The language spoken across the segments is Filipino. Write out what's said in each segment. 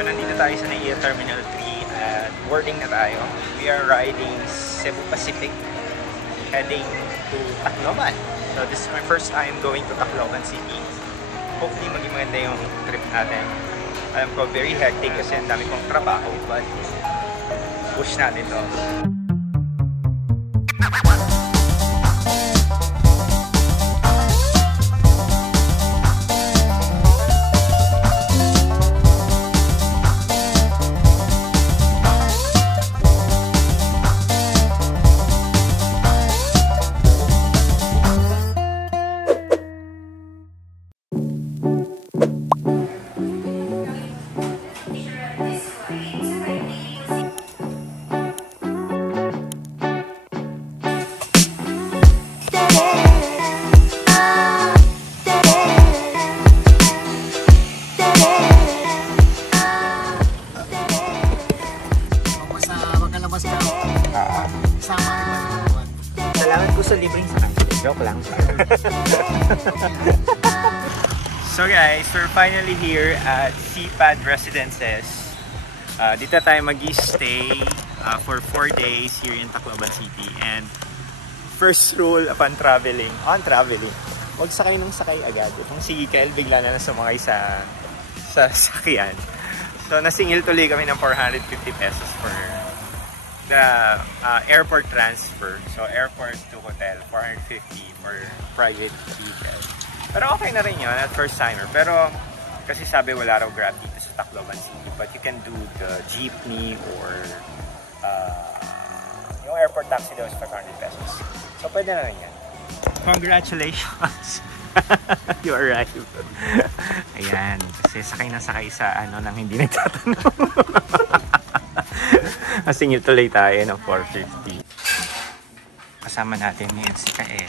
So nandito tayo sa NAIA Terminal 3 at boarding na tayo. We are riding Cebu Pacific heading to Tacloban. So this is my first time going to Tacloban City. Hopefully maging maganda yung trip natin. Alam ko very hectic kasi ang dami kong trabaho, but push natin to. Salamat po sa libreng sakay. Joke lang. So guys, we're finally here at CPAD Residences. Dito tayo mag-stay for 4 days here in Tacloban City. And first rule upon traveling, huwag sakay ng sakay agad. Kung si Kyle bigla na sumakay sa sakyan. So nasingil tuloy kami ng 450 pesos for the airport transfer. So airport to hotel, 450 for private vehicle. Pero okay na rin yun at first timer. Pero kasi sabi wala raw Grab dito sa Tacloban City. But you can do the jeepney or yung airport taxi daw is 500 pesos. So pwede na rin yan. Congratulations! You arrived. Ayan. Kasi sakay na sakay sa nang hindi nagtatanong. Masingil tuloy tayo ng 450. Kasama natin ngayon si Kael.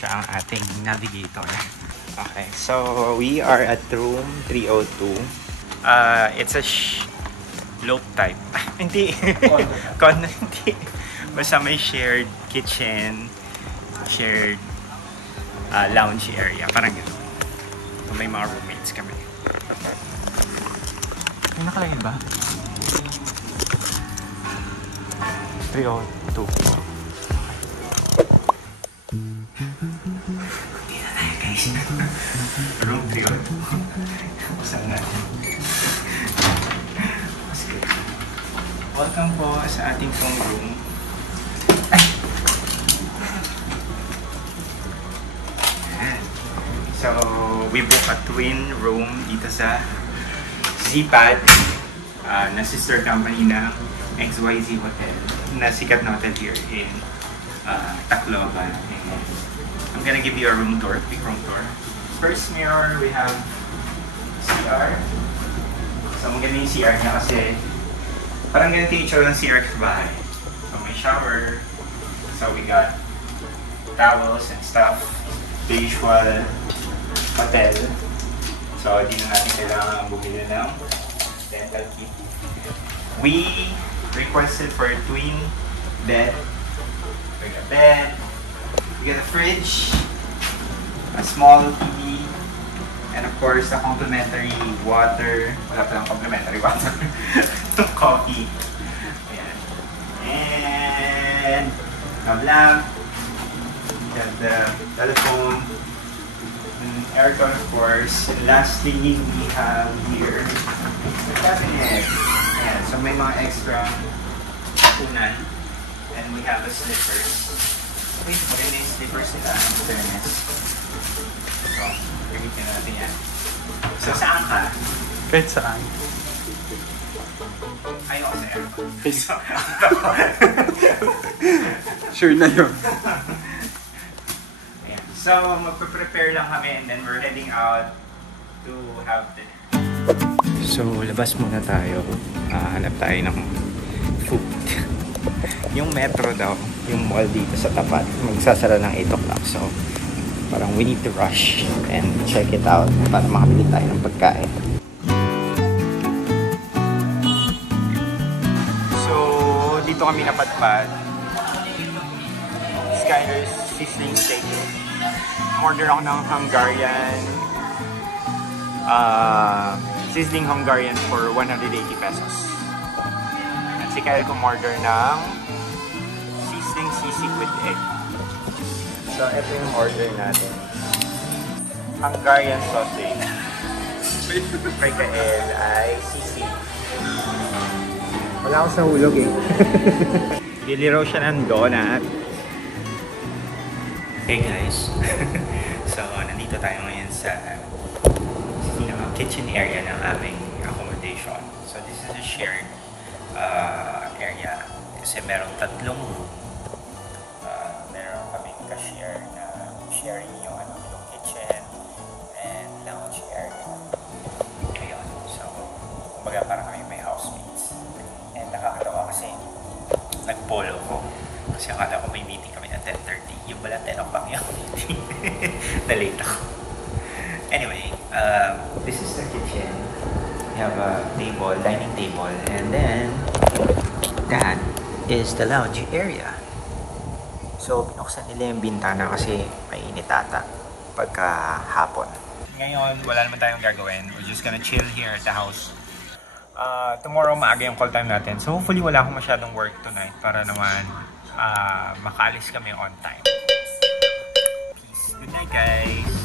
Siya ang ating navigator. Okay, so we are at room 302. It's a low type. Hindi. Condo. Hindi. Basta may shared kitchen, shared lounge area. Parang gano'n. So, may mga roommates kami. May nakalagay ba? 302. Hindi na tayo guys. Room 302. Saan natin? Welcome po sa ating pong room. So, we book a twin room dito sa CPAD na sister company ng XYZ Hotel, na sikat na hotel here in Tacloban. And I'm gonna give you a room tour, quick room tour. First mirror, we have CR. So maganda yung CR niya kasi parang ganito yung itsura ng CR sa bahay. So may shower. So we got towels and stuff. The usual hotel. So di na natin kailangan bumili ng dental kit. We requested for a twin bed. We got a bed, we got a fridge, a small TV, and of course a complimentary water. Wala pa lang complimentary water. Coffee. Ayan. And a lamp. We got the telephone, and aircon of course. And lastly, we have here the cabinet. Ayan. So may mga extra punan. And we have a slippers. Wait, maganda yung slippers nila ng fairness. So, gamitin natin yan. So, saan ka? Kahit saan. Ayaw ka sa aircon. Sure na yun. Ayan. So, magpe-prepare lang kami and then we're heading out to have dinner. So, labas muna tayo. Hanap tayo ng food. Yung metro daw, yung mall dito sa tapat, magsasara ng 8 o'clock. So, parang we need to rush and check it out para makabili tayo ng pagkain. So, dito kami napadpad. Skyler's Sizzling Steak. Order ako ng Hungarian sizzling Hungarian for 180 pesos. At si Kyle kumorder ng sizzling sisig with egg. So, ito yung order natin. Hungarian sausage. Kay Kael ay sisig. Wala akong sa hulog eh. Bili raw siya ng donut. Hey guys. So, nandito tayo ngayon sa kitchen area ng aming accommodation. So, this is a shared area. Kasi merong tatlong room. Meron kaming ka-share na sharing yung kitchen and lounge area. Ayun. So, kumbaga parang kami may housemates. And nakakatawa kasi nag-polo ko. Kasi akala ko may meeting kami na 10:30. Yung pala 10 o'clock yung meeting. Na-late ako. Anyway, this is the kitchen. We have a table, dining table, and then that is the lounge area. So, binuksan nila yung bintana kasi mainit ata pagka hapon. Ngayon, wala naman tayong gagawin. We're just gonna chill here at the house. Tomorrow, maaga yung call time natin. So, hopefully, wala akong masyadong work tonight para naman makaalis kami on time. Peace. Good night, guys!